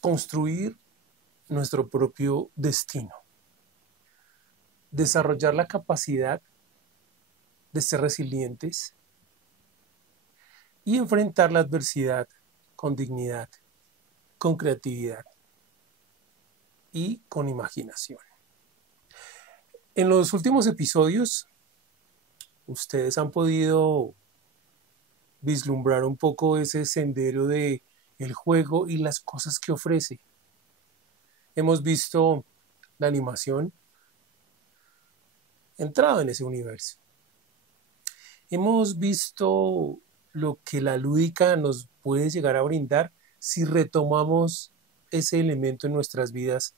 construir nuestro propio destino, desarrollar la capacidad de ser resilientes y enfrentar la adversidad con dignidad, con creatividad y con imaginación. En los últimos episodios, ustedes han podido vislumbrar un poco ese sendero de el juego y las cosas que ofrece. Hemos visto la animación entrado en ese universo. Hemos visto lo que la lúdica nos puede llegar a brindar si retomamos ese elemento en nuestras vidas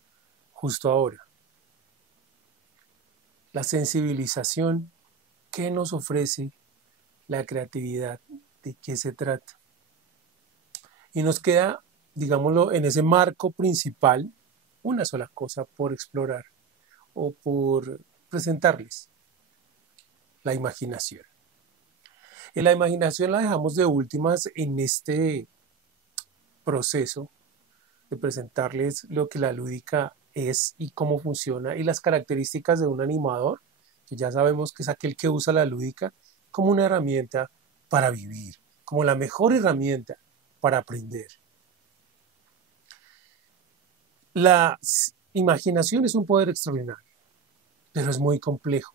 justo ahora. La sensibilización que nos ofrece la creatividad, de qué se trata. Y nos queda, digámoslo, en ese marco principal, una sola cosa por explorar o por presentarles: la imaginación. Y la imaginación la dejamos de últimas en este proceso de presentarles lo que la lúdica es y cómo funciona y las características de un animador, que ya sabemos que es aquel que usa la lúdica como una herramienta para vivir, como la mejor herramienta para aprender. La imaginación es un poder extraordinario, pero es muy complejo.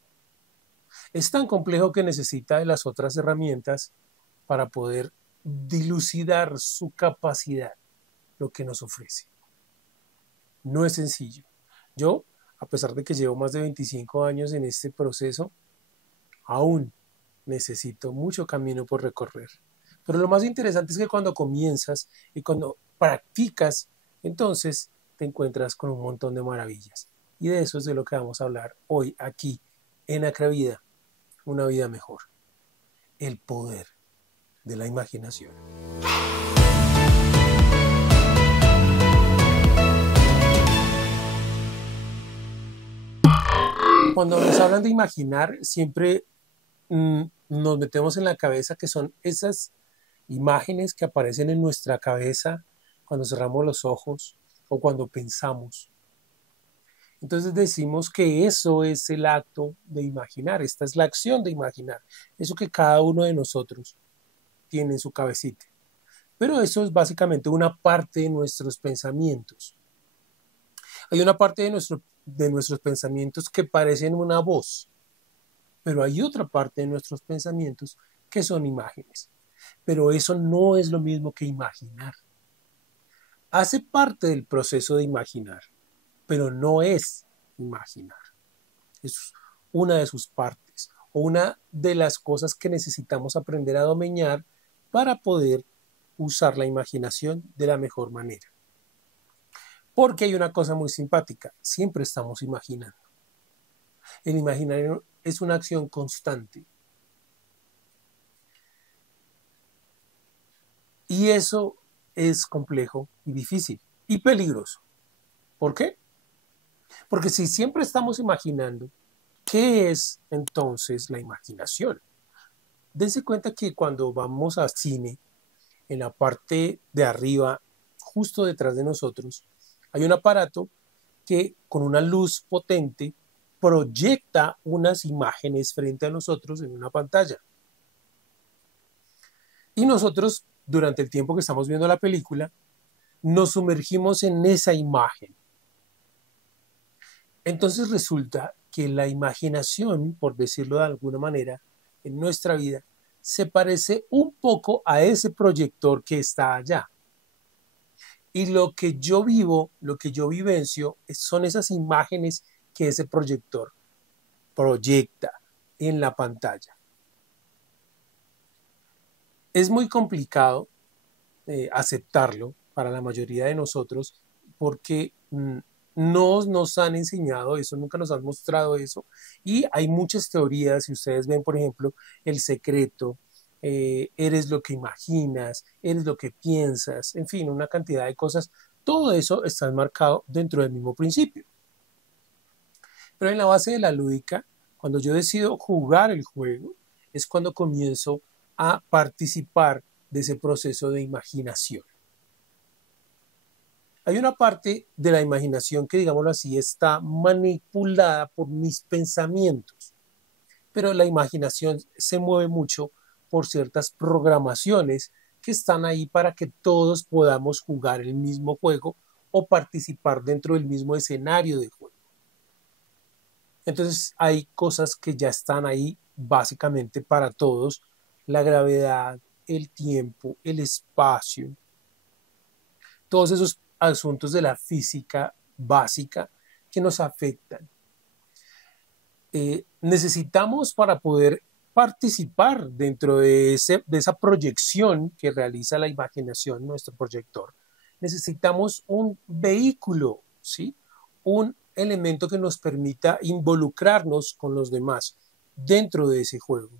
Es tan complejo que necesita de las otras herramientas para poder dilucidar su capacidad, lo que nos ofrece. No es sencillo. Yo, a pesar de que llevo más de 25 años en este proceso, aún necesito mucho camino por recorrer. Pero lo más interesante es que cuando comienzas y cuando practicas, entonces te encuentras con un montón de maravillas. Y de eso es de lo que vamos a hablar hoy aquí en Acravida, una vida mejor. El poder de la imaginación. Cuando nos hablan de imaginar, siempre nos metemos en la cabeza que son esas imágenes que aparecen en nuestra cabeza cuando cerramos los ojos o cuando pensamos. Entonces decimos que eso es el acto de imaginar, esta es la acción de imaginar, eso que cada uno de nosotros tiene en su cabecita. Pero eso es básicamente una parte de nuestros pensamientos. Hay una parte de nuestros pensamientos que parecen una voz, pero hay otra parte de nuestros pensamientos que son imágenes. Pero eso no es lo mismo que imaginar. Hace parte del proceso de imaginar, pero no es imaginar. Es una de sus partes o una de las cosas que necesitamos aprender a dominar para poder usar la imaginación de la mejor manera. Porque hay una cosa muy simpática, siempre estamos imaginando. El imaginar es una acción constante. Y eso es complejo y difícil y peligroso. ¿Por qué? Porque si siempre estamos imaginando, ¿qué es entonces la imaginación? Dense cuenta que cuando vamos al cine, en la parte de arriba, justo detrás de nosotros, hay un aparato que con una luz potente proyecta unas imágenes frente a nosotros en una pantalla. Y nosotros, durante el tiempo que estamos viendo la película, nos sumergimos en esa imagen. Entonces resulta que la imaginación, por decirlo de alguna manera, en nuestra vida, se parece un poco a ese proyector que está allá. Y lo que yo vivo, lo que yo vivencio, son esas imágenes que ese proyector proyecta en la pantalla. Es muy complicado aceptarlo para la mayoría de nosotros porque no nos han enseñado eso, nunca nos han mostrado eso, y hay muchas teorías. Si ustedes ven, por ejemplo, El Secreto, eres lo que imaginas, eres lo que piensas, en fin, una cantidad de cosas, todo eso está enmarcado dentro del mismo principio. Pero en la base de la lúdica, cuando yo decido jugar el juego, es cuando comienzo a participar de ese proceso de imaginación. Hay una parte de la imaginación que, digámoslo así, está manipulada por mis pensamientos, pero la imaginación se mueve mucho por ciertas programaciones que están ahí para que todos podamos jugar el mismo juego o participar dentro del mismo escenario de juego. Entonces hay cosas que ya están ahí básicamente para todos: la gravedad, el tiempo, el espacio, todos esos asuntos de la física básica que nos afectan. Necesitamos, para poder participar dentro de esa proyección que realiza la imaginación, nuestro proyector, necesitamos un vehículo, ¿sí? Un elemento que nos permita involucrarnos con los demás dentro de ese juego.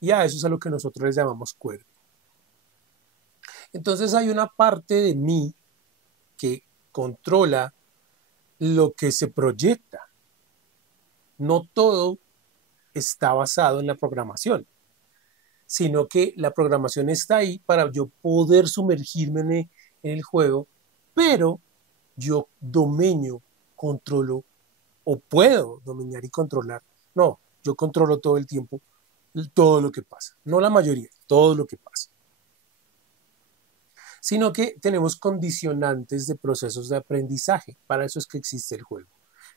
Y a eso es a lo que nosotros les llamamos cuerpo. Entonces hay una parte de mí que controla lo que se proyecta. No todo está basado en la programación, sino que la programación está ahí para yo poder sumergirme en el juego, pero yo dominio, controlo, o puedo dominar y controlar. No, yo controlo todo el tiempo todo lo que pasa, no la mayoría, todo lo que pasa. Sino que tenemos condicionantes de procesos de aprendizaje. Para eso es que existe el juego,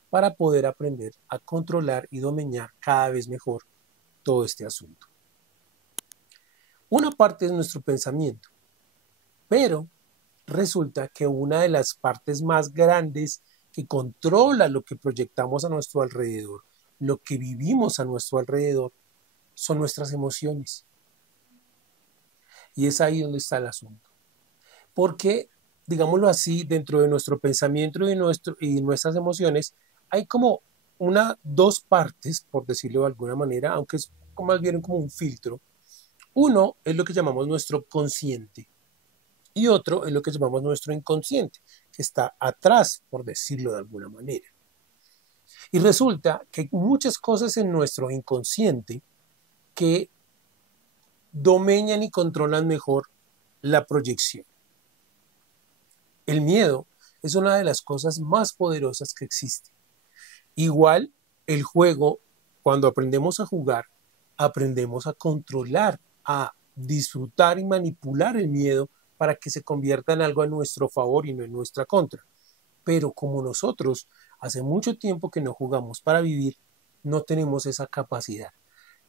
para poder aprender a controlar y dominar cada vez mejor todo este asunto. Una parte es nuestro pensamiento, pero resulta que una de las partes más grandes que controla lo que proyectamos a nuestro alrededor, lo que vivimos a nuestro alrededor, son nuestras emociones. Y es ahí donde está el asunto. Porque, digámoslo así, dentro de nuestro pensamiento y nuestras emociones, hay como dos partes, por decirlo de alguna manera, aunque es más bien como un filtro. Uno es lo que llamamos nuestro consciente y otro es lo que llamamos nuestro inconsciente, que está atrás, por decirlo de alguna manera. Y resulta que hay muchas cosas en nuestro inconsciente que dominan y controlan mejor la proyección. El miedo es una de las cosas más poderosas que existe. Igual, el juego, cuando aprendemos a jugar, aprendemos a controlar, a disfrutar y manipular el miedo para que se convierta en algo a nuestro favor y no en nuestra contra. Pero como nosotros hace mucho tiempo que no jugamos para vivir, no tenemos esa capacidad.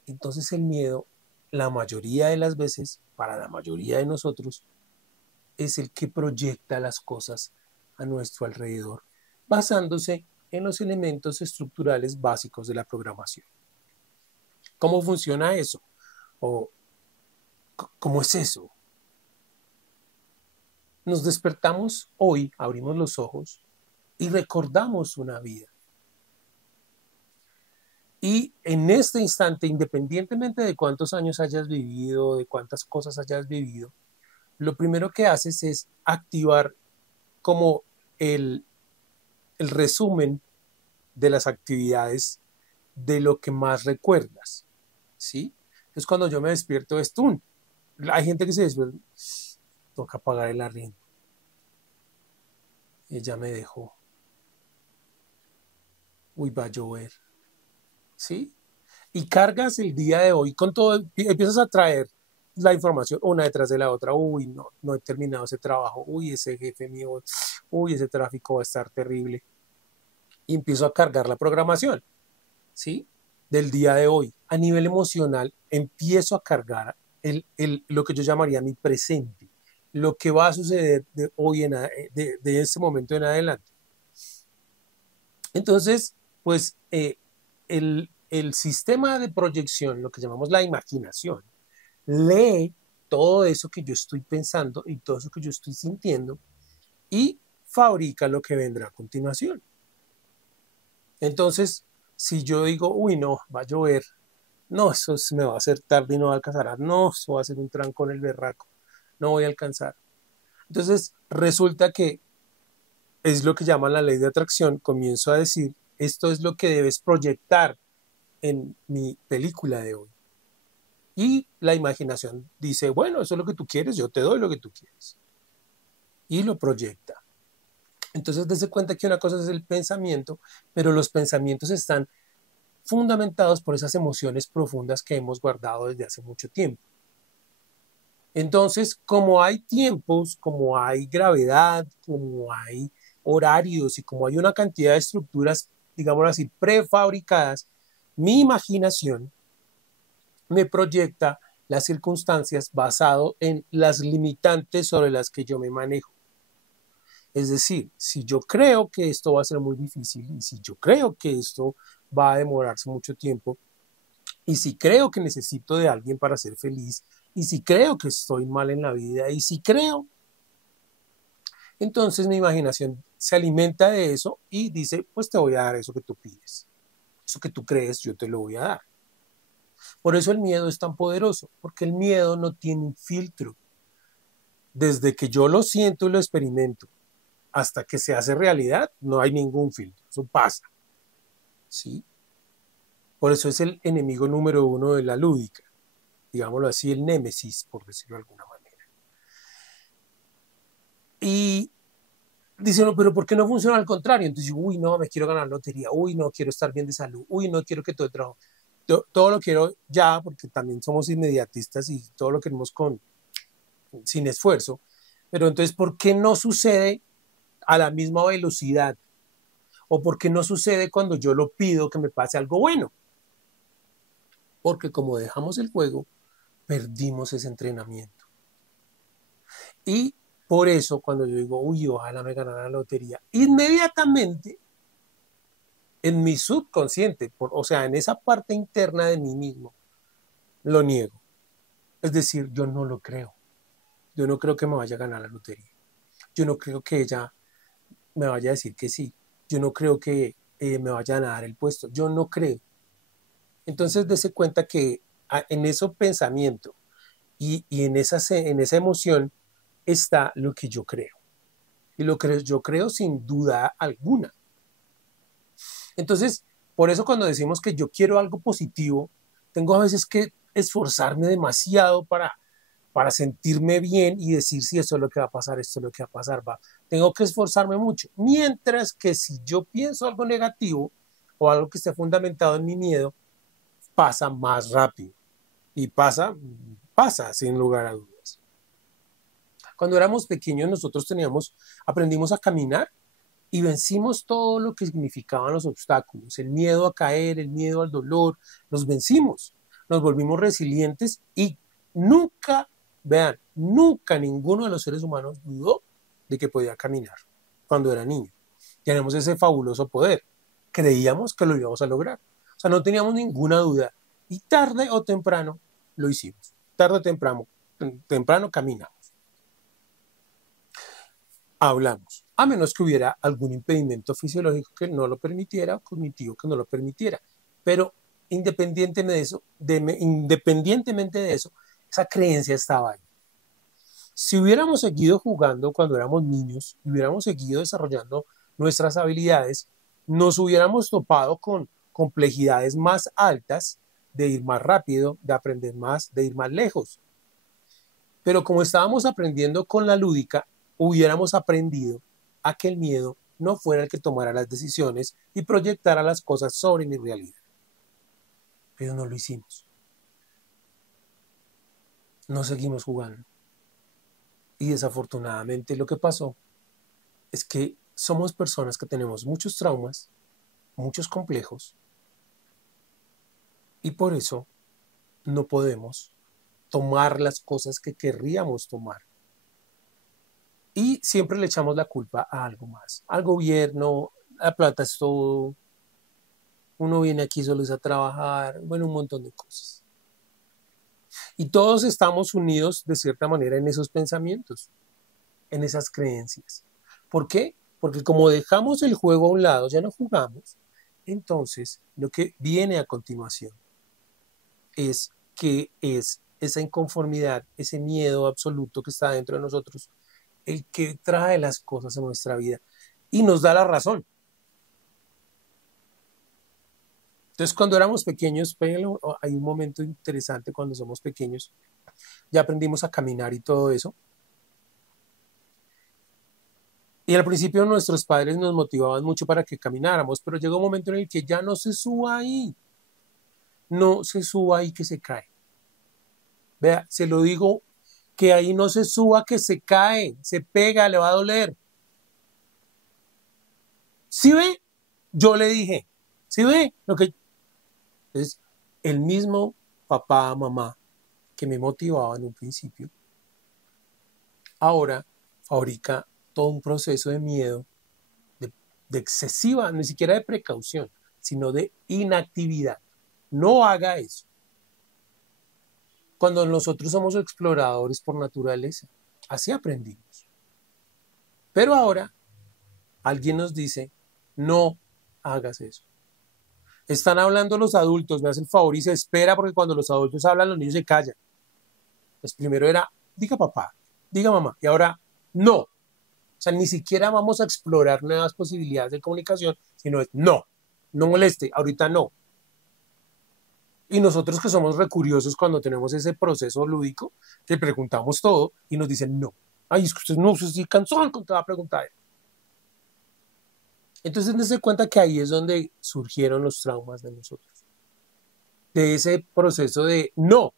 Entonces el miedo, la mayoría de las veces, para la mayoría de nosotros, es el que proyecta las cosas a nuestro alrededor, basándose en los elementos estructurales básicos de la programación. ¿Cómo funciona eso? ¿O cómo es eso? Nos despertamos hoy, abrimos los ojos y recordamos una vida. Y en este instante, independientemente de cuántos años hayas vivido, de cuántas cosas hayas vivido, lo primero que haces es activar como el resumen de las actividades de lo que más recuerdas, ¿sí? Entonces cuando yo me despierto es tú. Hay gente que se despierta, toca pagar el arriendo. Ella me dejó. Uy, va a llover, ¿sí? Y cargas el día de hoy con todo, empiezas a traer la información una detrás de la otra. Uy, no he terminado ese trabajo. Uy, ese jefe mío. Uy, ese tráfico va a estar terrible. Y empiezo a cargar la programación, ¿sí? Del día de hoy. A nivel emocional, empiezo a cargar lo que yo llamaría mi presente, lo que va a suceder de hoy de este momento en adelante. Entonces, pues el sistema de proyección, lo que llamamos la imaginación, lee todo eso que yo estoy pensando y todo eso que yo estoy sintiendo y fabrica lo que vendrá a continuación. Entonces, si yo digo, uy, no, va a llover, no, eso se me va a hacer tarde y no va a alcanzar, no, eso va a ser un trancón el berraco, no voy a alcanzar. Entonces, resulta que es lo que llaman la ley de atracción. Comienzo a decir, esto es lo que debes proyectar en mi película de hoy. Y la imaginación dice, bueno, eso es lo que tú quieres, yo te doy lo que tú quieres. Y lo proyecta. Entonces, dése cuenta que una cosa es el pensamiento, pero los pensamientos están fundamentados por esas emociones profundas que hemos guardado desde hace mucho tiempo. Entonces, como hay tiempos, como hay gravedad, como hay horarios y como hay una cantidad de estructuras, digámoslo así, prefabricadas, mi imaginación me proyecta las circunstancias basado en las limitantes sobre las que yo me manejo. Es decir, si yo creo que esto va a ser muy difícil y si yo creo que esto va a demorarse mucho tiempo y si creo que necesito de alguien para ser feliz y si creo que estoy mal en la vida y si creo, entonces mi imaginación se alimenta de eso y dice, pues te voy a dar eso que tú pides. Eso que tú crees, yo te lo voy a dar. Por eso el miedo es tan poderoso, porque el miedo no tiene un filtro. Desde que yo lo siento y lo experimento hasta que se hace realidad, no hay ningún filtro. Eso pasa. ¿Sí? Por eso es el enemigo número uno de la lúdica. Digámoslo así, el némesis, por decirlo de alguna manera. Y dicen, no, pero ¿por qué no funciona al contrario? Entonces, uy, no, me quiero ganar lotería. Uy, no, quiero estar bien de salud. Uy, no, quiero que todo el trabajo. Todo lo quiero ya, porque también somos inmediatistas y todo lo queremos sin esfuerzo. Pero entonces, ¿por qué no sucede a la misma velocidad? ¿O por qué no sucede cuando yo lo pido que me pase algo bueno? Porque como dejamos el juego, perdimos ese entrenamiento. Y por eso cuando yo digo, uy, ojalá me ganara la lotería, inmediatamente en mi subconsciente, o sea, en esa parte interna de mí mismo, lo niego. Es decir, yo no lo creo. Yo no creo que me vaya a ganar la lotería. Yo no creo que ella me vaya a decir que sí. Yo no creo que me vayan a dar el puesto. Yo no creo. Entonces, dése cuenta que en ese pensamiento y en esa emoción está lo que yo creo. Y lo que yo creo sin duda alguna. Entonces, por eso cuando decimos que yo quiero algo positivo, tengo a veces que esforzarme demasiado para sentirme bien y decir si esto es lo que va a pasar, esto es lo que va a pasar, va. Tengo que esforzarme mucho. Mientras que si yo pienso algo negativo o algo que esté fundamentado en mi miedo, pasa más rápido. Y pasa sin lugar a dudas. Cuando éramos pequeños nosotros aprendimos a caminar y vencimos todo lo que significaban los obstáculos, el miedo a caer, el miedo al dolor, los vencimos, nos volvimos resilientes y nunca, vean, nunca ninguno de los seres humanos dudó de que podía caminar cuando era niño. Tenemos ese fabuloso poder, creíamos que lo íbamos a lograr, o sea, no teníamos ninguna duda y tarde o temprano lo hicimos, tarde o temprano caminamos. Hablamos, a menos que hubiera algún impedimento fisiológico que no lo permitiera, cognitivo que no lo permitiera. Pero independientemente de eso, esa creencia estaba ahí. Si hubiéramos seguido jugando cuando éramos niños, y hubiéramos seguido desarrollando nuestras habilidades, nos hubiéramos topado con complejidades más altas de ir más rápido, de aprender más, de ir más lejos. Pero como estábamos aprendiendo con la lúdica, hubiéramos aprendido a que el miedo no fuera el que tomara las decisiones y proyectara las cosas sobre mi realidad. Pero no lo hicimos. No seguimos jugando. Y desafortunadamente lo que pasó es que somos personas que tenemos muchos traumas, muchos complejos, y por eso no podemos tomar las cosas que querríamos tomar. Y siempre le echamos la culpa a algo más, al gobierno, la plata es todo, uno viene aquí solo es a trabajar, bueno, un montón de cosas. Y todos estamos unidos de cierta manera en esos pensamientos, en esas creencias. ¿Por qué? Porque como dejamos el juego a un lado, ya no jugamos, entonces lo que viene a continuación es que es esa inconformidad, ese miedo absoluto que está dentro de nosotros, el que trae las cosas a nuestra vida y nos da la razón. Entonces, cuando éramos pequeños, pero hay un momento interesante cuando somos pequeños, ya aprendimos a caminar y todo eso. Y al principio nuestros padres nos motivaban mucho para que camináramos, pero llega un momento en el que ya no se suba ahí, no se suba ahí que se cae. Vea, se lo digo, que ahí no se suba que se cae, se pega, le va a doler. ¿Sí ve? Yo le dije, ¿sí ve? Lo que es el mismo papá, mamá que me motivaba en un principio, ahora fabrica todo un proceso de miedo, de, de excesiva, ni siquiera de precaución, sino de inactividad. No haga eso. Cuando nosotros somos exploradores por naturaleza, así aprendimos. Pero ahora alguien nos dice, no hagas eso. Están hablando los adultos, me hace el favor y se espera porque cuando los adultos hablan los niños se callan. Pues primero era, diga papá, diga mamá, y ahora no. O sea, ni siquiera vamos a explorar nuevas posibilidades de comunicación, sino es no, no moleste, ahorita no. Y nosotros que somos recuriosos cuando tenemos ese proceso lúdico, que preguntamos todo y nos dicen no. Ay, es que usted no, usted sí cansón con toda pregunta. Entonces, dense cuenta que ahí es donde surgieron los traumas de nosotros. De ese proceso de no,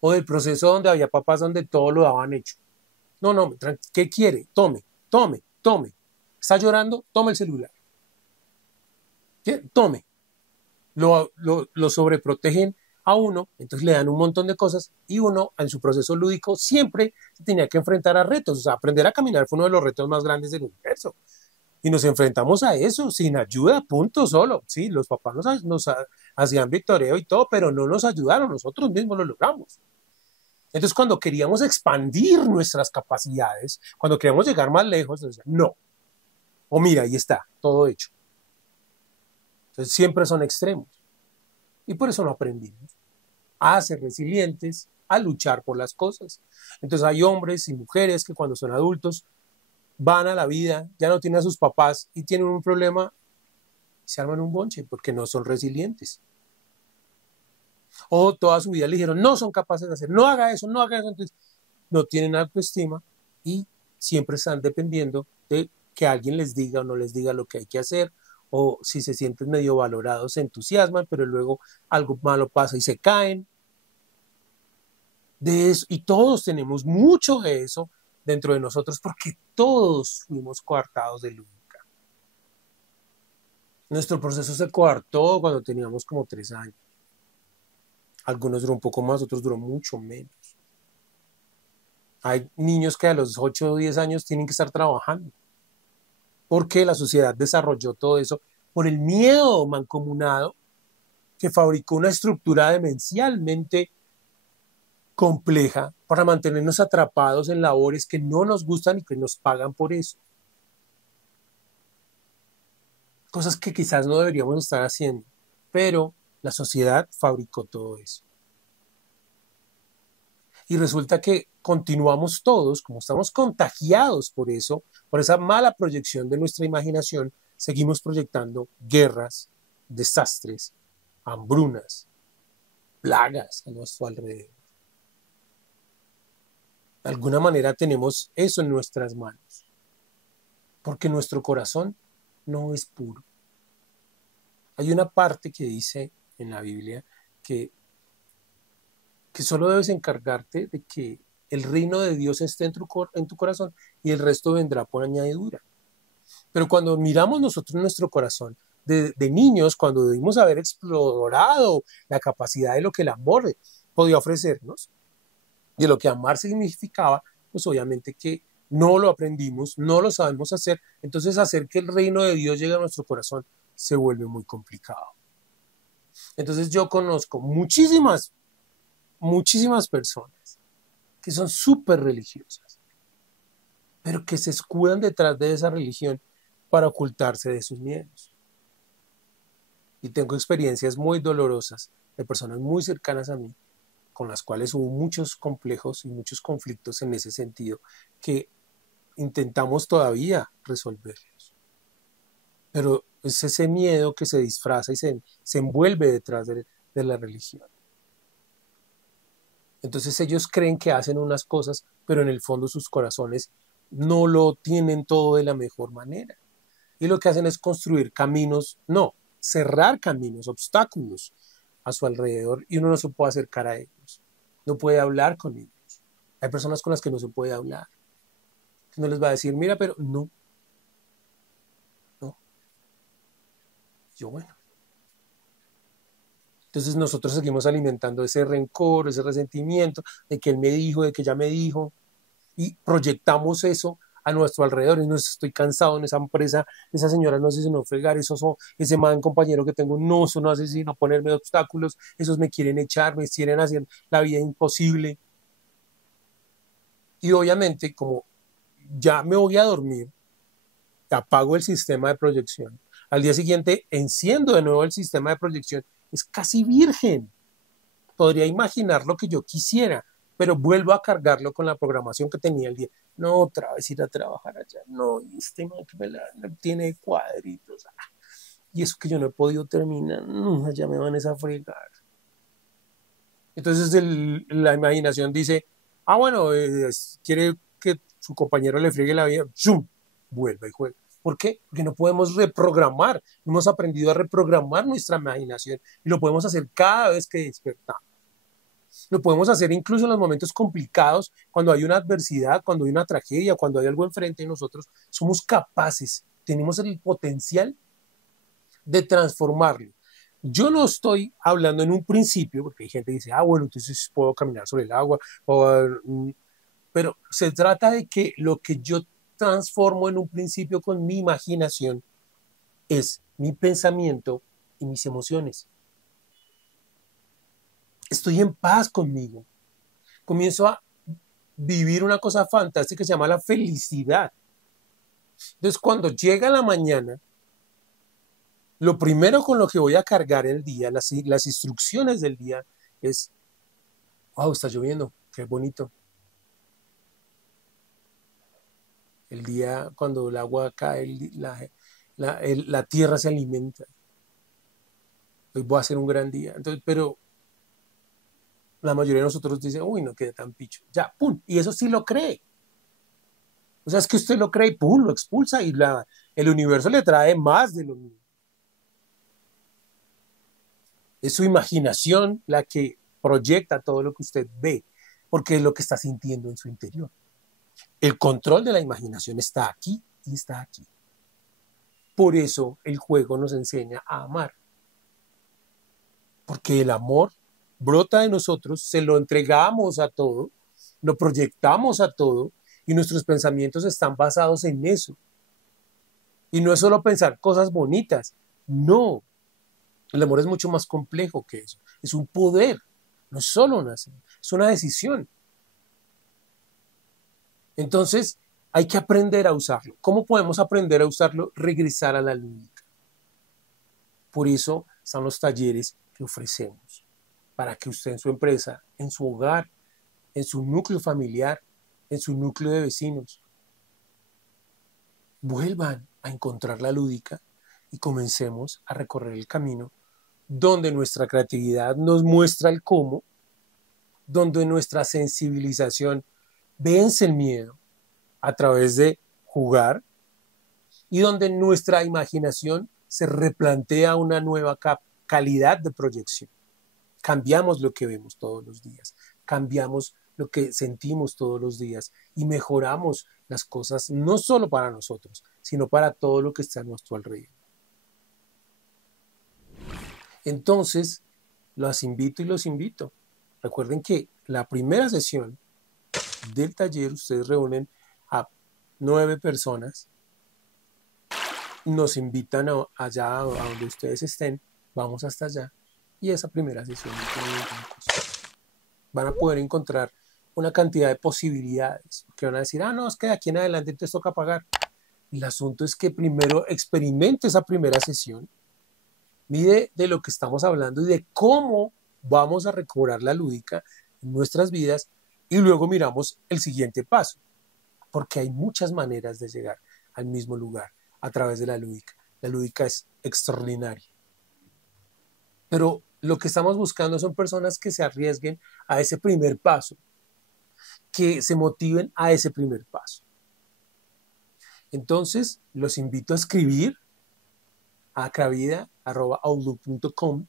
o del proceso donde había papás donde todo lo daban hecho. No, no, ¿qué quiere? Tome, tome, tome. ¿Está llorando? Tome el celular. ¿Qué? Tome. Lo sobreprotegen a uno, entonces le dan un montón de cosas y uno en su proceso lúdico siempre se tenía que enfrentar a retos. O sea, aprender a caminar fue uno de los retos más grandes del universo. Y nos enfrentamos a eso sin ayuda, punto solo. Sí, los papás nos hacían victoreo y todo, pero no nos ayudaron, nosotros mismos lo logramos. Entonces, cuando queríamos expandir nuestras capacidades, cuando queríamos llegar más lejos, decían, no. O mira, ahí está, todo hecho. Entonces, siempre son extremos. Y por eso no aprendimos a ser resilientes, a luchar por las cosas. Entonces, hay hombres y mujeres que cuando son adultos van a la vida, ya no tienen a sus papás y tienen un problema, se arman un bonche porque no son resilientes. O toda su vida le dijeron, no son capaces de hacer, no haga eso, no haga eso. Entonces, no tienen autoestima y siempre están dependiendo de que alguien les diga o no les diga lo que hay que hacer, o si se sienten medio valorados, se entusiasman, pero luego algo malo pasa y se caen. De eso, y todos tenemos mucho de eso dentro de nosotros porque todos fuimos coartados de lúdica. Nuestro proceso se coartó cuando teníamos como 3 años. Algunos duró un poco más, otros duró mucho menos. Hay niños que a los 8 o 10 años tienen que estar trabajando porque la sociedad desarrolló todo eso por el miedo mancomunado que fabricó una estructura demencialmente compleja para mantenernos atrapados en labores que no nos gustan y que nos pagan por eso. Cosas que quizás no deberíamos estar haciendo, pero la sociedad fabricó todo eso. Y resulta que continuamos todos, como estamos contagiados por eso, por esa mala proyección de nuestra imaginación, seguimos proyectando guerras, desastres, hambrunas, plagas a nuestro alrededor. De alguna manera tenemos eso en nuestras manos, porque nuestro corazón no es puro. Hay una parte que dice en la Biblia que solo debes encargarte de que el reino de Dios esté en tu corazón y el resto vendrá por añadidura. Pero cuando miramos nosotros nuestro corazón de niños, cuando debimos haber explorado la capacidad de lo que el amor podía ofrecernos, de lo que amar significaba, pues obviamente que no lo aprendimos, no lo sabemos hacer, entonces hacer que el reino de Dios llegue a nuestro corazón se vuelve muy complicado. Entonces yo conozco muchísimas personas que son súper religiosas, pero que se escudan detrás de esa religión para ocultarse de sus miedos. Y tengo experiencias muy dolorosas de personas muy cercanas a mí, con las cuales hubo muchos complejos y muchos conflictos en ese sentido, que intentamos todavía resolverlos. Pero es ese miedo que se disfraza y se envuelve detrás de la religión. Entonces ellos creen que hacen unas cosas, pero en el fondo sus corazones no lo tienen todo de la mejor manera. Y lo que hacen es construir caminos, no, cerrar caminos, obstáculos a su alrededor y uno no se puede acercar a ellos. No puede hablar con ellos. Hay personas con las que no se puede hablar. No les va a decir, mira, pero no, no. Yo, bueno. Entonces nosotros seguimos alimentando ese rencor, ese resentimiento de que él me dijo, de que ella me dijo, y proyectamos eso a nuestro alrededor. Y no estoy cansado en esa empresa, esa señora no hace sino fregar, ese man compañero que tengo eso no hace sino ponerme obstáculos, esos me quieren echar, me quieren hacer la vida imposible. Y obviamente, como ya me voy a dormir, apago el sistema de proyección. Al día siguiente enciendo de nuevo el sistema de proyección. Es casi virgen. Podría imaginar lo que yo quisiera, pero vuelvo a cargarlo con la programación que tenía el día. No, otra vez ir a trabajar allá. No, este man que tiene cuadritos. Y eso que yo no he podido terminar. No, allá me van a fregar. Entonces la imaginación dice, bueno, quiere que su compañero le friegue la vida. ¡Zum! Vuelva y juega. ¿Por qué? Porque no podemos reprogramar. No hemos aprendido a reprogramar nuestra imaginación y lo podemos hacer cada vez que despertamos. Lo podemos hacer incluso en los momentos complicados, cuando hay una adversidad, cuando hay una tragedia, cuando hay algo enfrente de nosotros. Somos capaces, tenemos el potencial de transformarlo. Yo no estoy hablando en un principio, porque hay gente que dice, bueno, entonces puedo caminar sobre el agua, pero se trata de que lo que yo transformo en un principio con mi imaginación es mi pensamiento y mis emociones. Estoy en paz conmigo. Comienzo a vivir una cosa fantástica que se llama la felicidad. Entonces, cuando llega la mañana, lo primero con lo que voy a cargar el día, las instrucciones del día, es, wow, está lloviendo, qué bonito. El día, cuando el agua cae, la tierra se alimenta. Hoy voy a hacer un gran día. Entonces, pero la mayoría de nosotros dice, uy, no quede tan picho. Ya, pum. Y eso sí lo cree. O sea, es que usted lo cree y pum, lo expulsa y el universo le trae más de lo mismo. Es su imaginación la que proyecta todo lo que usted ve, porque es lo que está sintiendo en su interior. El control de la imaginación está aquí y está aquí. Por eso el juego nos enseña a amar. Porque el amor brota de nosotros, se lo entregamos a todo, lo proyectamos a todo y nuestros pensamientos están basados en eso. Y no es solo pensar cosas bonitas, no. El amor es mucho más complejo que eso. Es un poder, no es solo es una decisión. Entonces, hay que aprender a usarlo. ¿Cómo podemos aprender a usarlo? Regresar a la lúdica. Por eso están los talleres que ofrecemos, para que usted en su empresa, en su hogar, en su núcleo familiar, en su núcleo de vecinos, vuelvan a encontrar la lúdica y comencemos a recorrer el camino donde nuestra creatividad nos muestra el cómo, donde nuestra sensibilización vence el miedo a través de jugar y donde nuestra imaginación se replantea una nueva calidad de proyección. Cambiamos lo que vemos todos los días, cambiamos lo que sentimos todos los días y mejoramos las cosas no solo para nosotros, sino para todo lo que está a nuestro alrededor. Entonces, los invito y los invito. Recuerden que la primera sesión del taller, ustedes reúnen a 9 personas, nos invitan allá a donde ustedes estén, vamos hasta allá y esa primera sesión van a poder encontrar una cantidad de posibilidades, que van a decir, no, es que de aquí en adelante te toca pagar. El asunto es que primero experimente esa primera sesión, mide de lo que estamos hablando y de cómo vamos a recobrar la lúdica en nuestras vidas y luego miramos el siguiente paso, porque hay muchas maneras de llegar al mismo lugar a través de la lúdica. La lúdica es extraordinaria. Pero Lo que estamos buscando son personas que se arriesguen a ese primer paso, que se motiven a ese primer paso. Entonces, los invito a escribir a acravida@outlook.com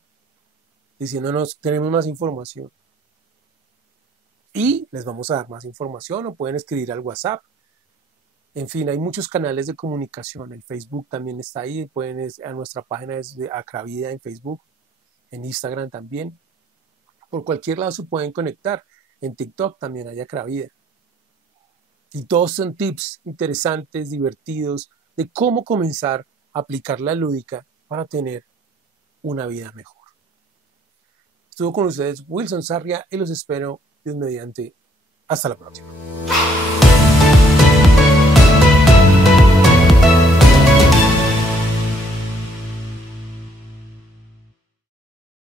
diciéndonos tenemos más información. Y les vamos a dar más información o pueden escribir al WhatsApp. En fin, hay muchos canales de comunicación. El Facebook también está ahí. A nuestra página es de Acravida en Facebook, en Instagram también. Por cualquier lado se pueden conectar. En TikTok también hay Acravida. Y todos son tips interesantes, divertidos, de cómo comenzar a aplicar la lúdica para tener una vida mejor. Estuvo con ustedes Wilson Sarria y los espero Dios mediante. Hasta la próxima.